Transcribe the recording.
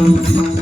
Thank you.